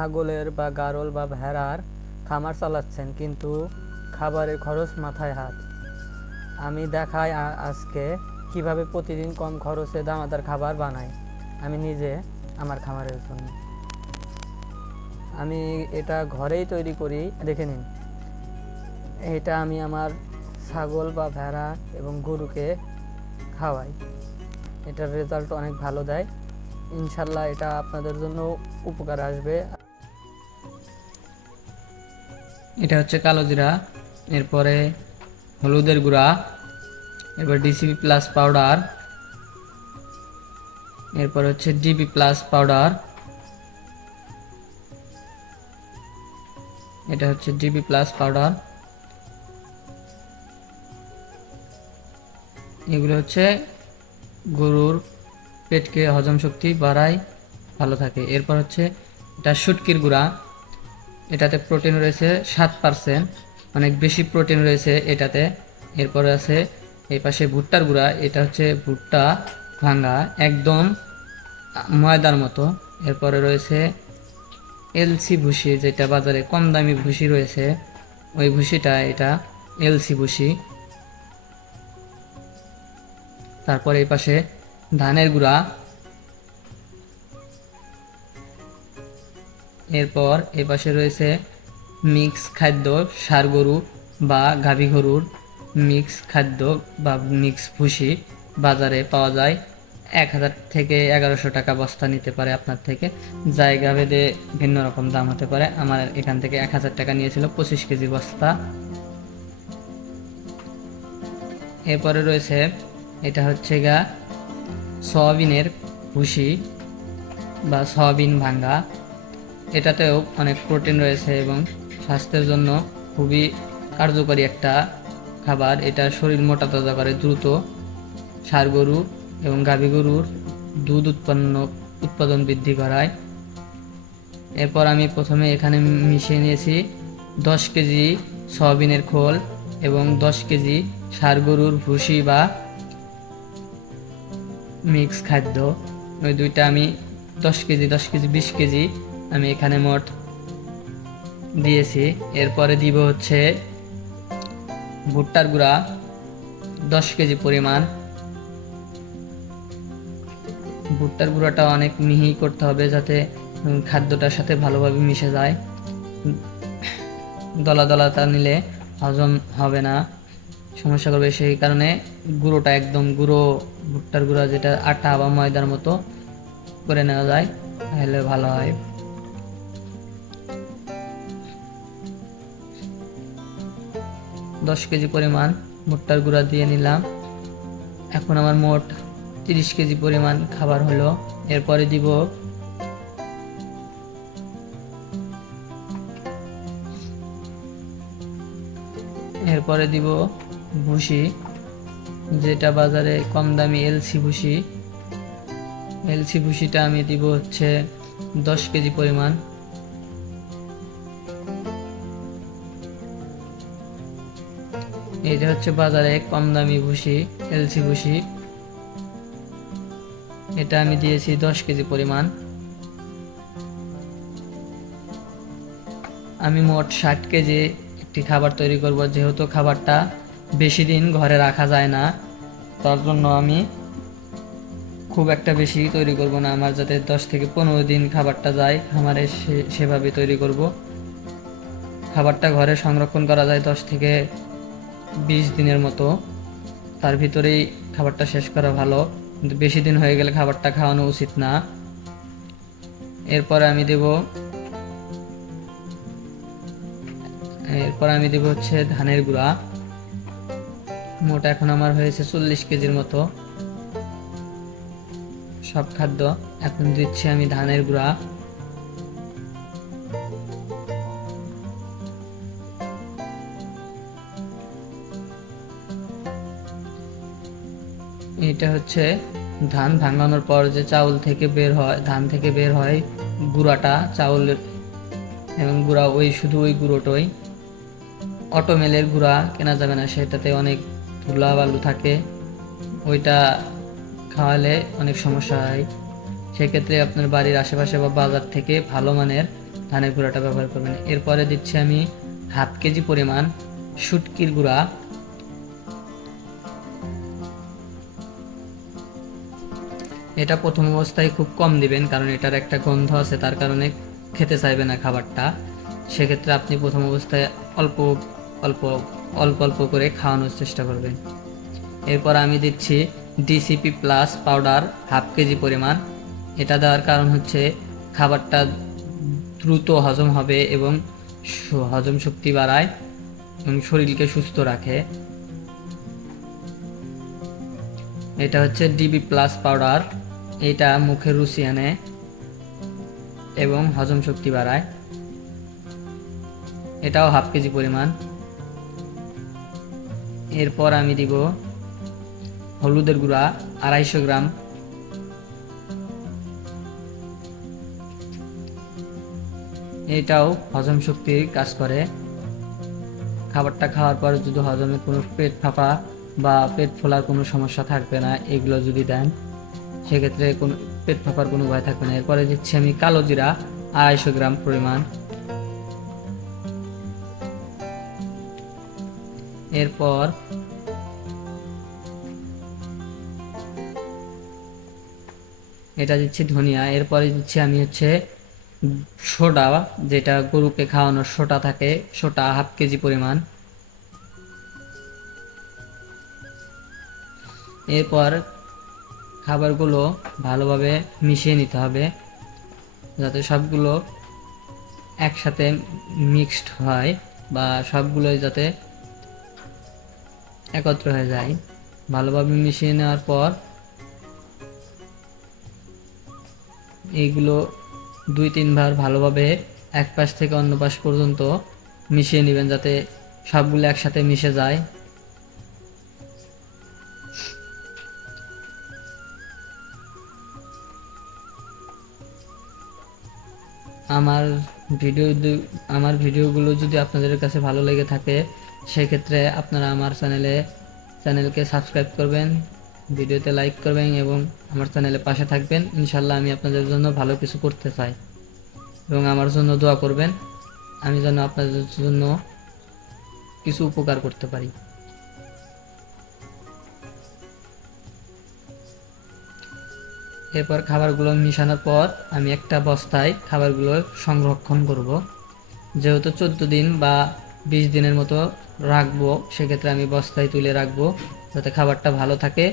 ছাগলের বা গারল বা ভেড়ার খামার চালাচ্ছেন, কিন্তু খাবারের খরচ মাথায় হাত। আমি দেখাই আজকে কিভাবে প্রতিদিন কম খরচে দানাদার খাবার বানাই আমি নিজে আমার খামারের জন্য। আমি এটা ঘরেই তৈরি করি, দেখে নিন। এটা আমি আমার ছাগল বা ভেড়া এবং গরুকে খাওয়াই। এটার রেজাল্ট অনেক ভালো দেয়। ইনশাল্লাহ এটা আপনাদের জন্য উপকার আসবে। এটা হচ্ছে কালো জিরা, এরপরে হলুদের গুঁড়া, এরপর ডিসিপি প্লাস পাউডার, এরপর হচ্ছে ডিপি প্লাস পাউডার, এটা হচ্ছে ডিপি প্লাস পাউডার। এগুলো হচ্ছে গরুর পেটকে হজম শক্তি বাড়ায়, ভালো থাকে। এরপর হচ্ছে এটা শুটকির গুঁড়া, এটাতে প্রোটিন রয়েছে 7%, অনেক বেশি প্রোটিন রয়েছে এটাতে। এরপরে আছে এই পাশে ভুট্টার গুঁড়া, এটা হচ্ছে ভুট্টা ভাঙা একদম ময়দার মতো। এরপরে রয়েছে এলসি ভুসি, যেটা বাজারে কম দামি ভুসি রয়েছে, ওই ভুসিটা, এটা এলসি ভুসি। তারপর এই পাশে ধানের গুঁড়া, এরপর এই পাশে রয়েছে মিক্স খাদ্য, ষাঁড় গরু বা গাভী গরুর মিক্স খাদ্য বা মিক্স ভুসি বাজারে পাওয়া যায়। 1000 থেকে 1100 টাকা বস্তা নিতে পারে আপনার থেকে, জায়গা ভেদে ভিন্ন রকম দাম হতে পারে। আমার এখান থেকে 1000 টাকা নিয়েছিল 25 কেজি বস্তা। এরপরে রয়েছে এটা হচ্ছে সয়াবিনের ভুসি বা সয়াবিন ভাঙ্গা, এটাতেও অনেক প্রোটিন রয়েছে এবং স্বাস্থ্যের জন্য খুবই কার্যকরী একটা খাবার। এটা শরীর মোটা তাজা করে দ্রুত। ষাঁড় গরু এবং গাভী গরুর দুধ উৎপাদন বৃদ্ধি করায়। এরপর আমি প্রথমে এখানে মিশিয়ে নিয়েছি 10 কেজি সয়াবিনের খোল এবং 10 কেজি ষাঁড় গরুর ভুসি বা মিক্স খাদ্য। ওই দুইটা আমি 10 কেজি 20 কেজি আমি এখানে মোট দিয়েছি। এরপরে দিব হচ্ছে ভুট্টার গুঁড়া 10 কেজি পরিমাণ। ভুট্টার গুঁড়াটা অনেক মিহি করতে হবে যাতে খাদ্যটার সাথে ভালোভাবে মিশে যায়। দলা দলাটা নিলে হজম হবে না, সমস্যা করবে। সেই কারণে গুঁড়োটা একদম গুঁড়ো ভুট্টার গুঁড়া, যেটা আটা বা ময়দার মতো করে নেওয়া যায়, তাহলে ভালো হয়। দশ কেজি পরিমাণ ভুট্টার গুঁড়া দিয়ে নিলাম। এখন আমার মোট 30 কেজি পরিমাণ খাবার হলো। এরপরে দিব ভুসি, যেটা বাজারে কম দামি এলসি ভুসি। এলসি ভুসিটা আমি দিব হচ্ছে 10 কেজি পরিমাণ। এটা হচ্ছে বাজারে কম দামি ভুসি, এলসি ভুসি। এটা আমি দিয়েছি 10 কেজি পরিমাণ। আমি মোট 60 কেজি একটি খাবার তৈরি করব। যেহেতু খাবারটা বেশি দিন ঘরে রাখা যায় না, তার জন্য আমি খুব একটা বেশি তৈরি করব না। আমার যাতে 10 থেকে 15 দিন খাবারটা যায় খামারে, সেভাবে তৈরি করব। খাবারটা ঘরে সংরক্ষণ করা যায় 10 থেকে 20 দিনের মতো, তার ভিতরেই খাবারটা শেষ করা ভালো, কিন্তু বেশি দিন হয়ে গেলে খাবারটা খাওয়ানো উচিত না। এরপর আমি দেব হচ্ছে ধানের গুঁড়া। মোট এখন আমার হয়েছে 40 কেজির মতো সব খাদ্য। এখন দিচ্ছি আমি ধানের গুঁড়া। এটা হচ্ছে ধান ভাঙানোর পর যে চাউল থেকে বের হয়, ধান থেকে বের হয় গুঁড়াটা, চাউলের এবং গুঁড়া, শুধু ওই গুঁড়োটাই। অটোমেলের গুঁড়া কেনা যাবে না, সেটাতে অনেক ধুলা বালু থাকে, ওইটা খাওয়ালে অনেক সমস্যা হয়। সেক্ষেত্রে আপনার বাড়ির আশেপাশে বা বাজার থেকে ভালো মানের ধানের গুঁড়াটা ব্যবহার করবেন। এরপরে দিচ্ছি আমি হাফ কেজি পরিমাণ শুটকির গুঁড়া। এটা প্রথম অবস্থায় খুব কম দিবেন, কারণ এটার একটা গন্ধ আছে, তার কারণে খেতে চাইবে না খাবারটা। সেক্ষেত্রে আপনি প্রথম অবস্থায় অল্প অল্প অল্প অল্প করে খাওয়ানোর চেষ্টা করবেন। এরপর আমি দিচ্ছি DCP plus powder half KG পরিমাণ। এটা দেওয়ার কারণ হচ্ছে খাবারটা দ্রুত হজম হবে এবং হজম শক্তি বাড়ায় এবং শরীরকে সুস্থ রাখে। এটা হচ্ছে ডিবি প্লাস পাউডার। এটা মুখের রুচি আনে এবং হজম শক্তি বাড়ায়। এটাও হাফ কেজি পরিমাণ। এরপর আমি দিব হলুদের গুঁড়া 250 গ্রাম। এটাও হজম শক্তির কাজ করে। খাবারটা খাওয়ার পর যদি হজমে কোনো পেট ফাঁপা বা পেট ফোলার কোনো সমস্যা থাকবে না, এগুলো যদি দেন সেক্ষেত্রে কোনো পেট ফাঁপার কোনো ভয় থাকবে না। এরপরে দিচ্ছি আমি কালো জিরা 250 গ্রাম পরিমাণ। এরপর এটা দিচ্ছি ধনিয়া। এরপরে দিচ্ছি আমি হচ্ছে সোডা, যেটা গরুকে খাওয়ানোর সোডা থাকে, সোডা হাফ কেজি পরিমাণ। এরপর খাবারগুলো ভালোভাবে মিশিয়ে নিতে হবে যাতে সবগুলো একসাথে মিক্সড হয় বা সবগুলোই যাতে একত্র হয়ে যায়। ভালোভাবে মিশিয়ে নেওয়ার পর এইগুলো 2-3 বার ভালোভাবে এক পাশ থেকে অন্য পাশ পর্যন্ত মিশিয়ে নেবেন যাতে সবগুলো একসাথে মিশে যায়। আমার আমার ভিডিওগুলো যদি আপনাদের কাছে ভালো লেগে থাকে সেক্ষেত্রে আপনারা আমার চ্যানেলকে সাবস্ক্রাইব করবেন, ভিডিওতে লাইক করবেন এবং আমার চ্যানেলের পাশে থাকবেন। ইনশাল্লাহ আমি আপনাদের জন্য ভালো কিছু করতে চাই এবং আমার জন্য দোয়া করবেন, আমি যেন আপনাদের জন্য কিছু উপকার করতে পারি। এরপর খাবারগুলো মিশানোর পর আমি একটা বস্তায় খাবারগুলো সংরক্ষণ করব। যেহেতু 14 দিন বা 20 দিনের মতো রাখবো, সেক্ষেত্রে আমি বস্তায় তুলে রাখবো যাতে খাবারটা ভালো থাকে